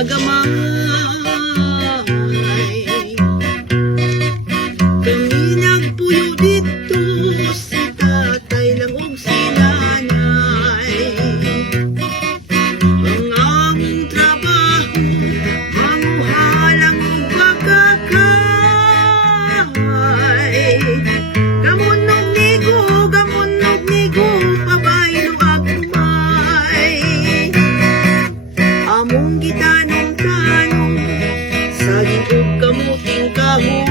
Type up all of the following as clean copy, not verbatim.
agamay. Kami nagpuyo dito, si tatay lang og si nanay. Ang among trabaho, mamuhalang og pagkakay. Gamunog nigo, pabaylo agumay. Among gitanong-tanong, saging ug kamuting kahoy.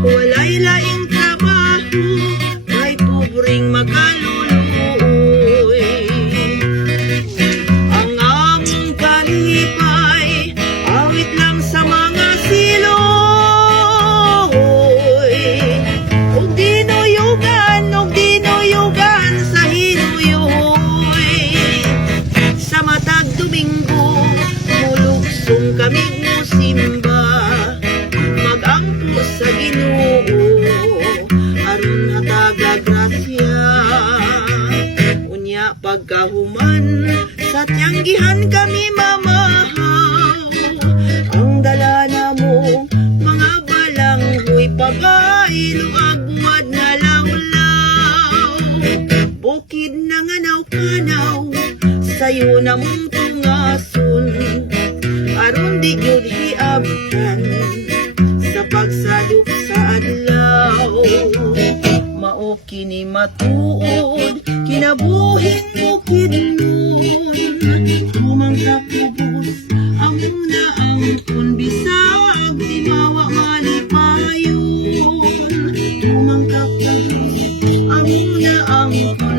Walay laing trabaho, may pobreng makaluluoy. Ang among kalipay, awit lang sa mga siloy. Ug dinuyugan sa hinuyoy. Sa matag Domingo, mulugsong kami musimba. Magampo sa Ginoo, aron hataga grasya. Unya pagkahuman, sa tiyanggihan kami mamahaw. Ang dala na mo, mga balanghoy, pabaylo agwad na lawlaw. Bukid na nga naw-kanaw, sayo na mong tungason. Aron di gyud hiabtan, sa pagsadok sa adlaw. Mao kini matuod, kinabuhing bukid nun. Tumangkap ubos, amuna angkon, bisag di mawa malipayon. Tumangkap ubos, amuna angkon,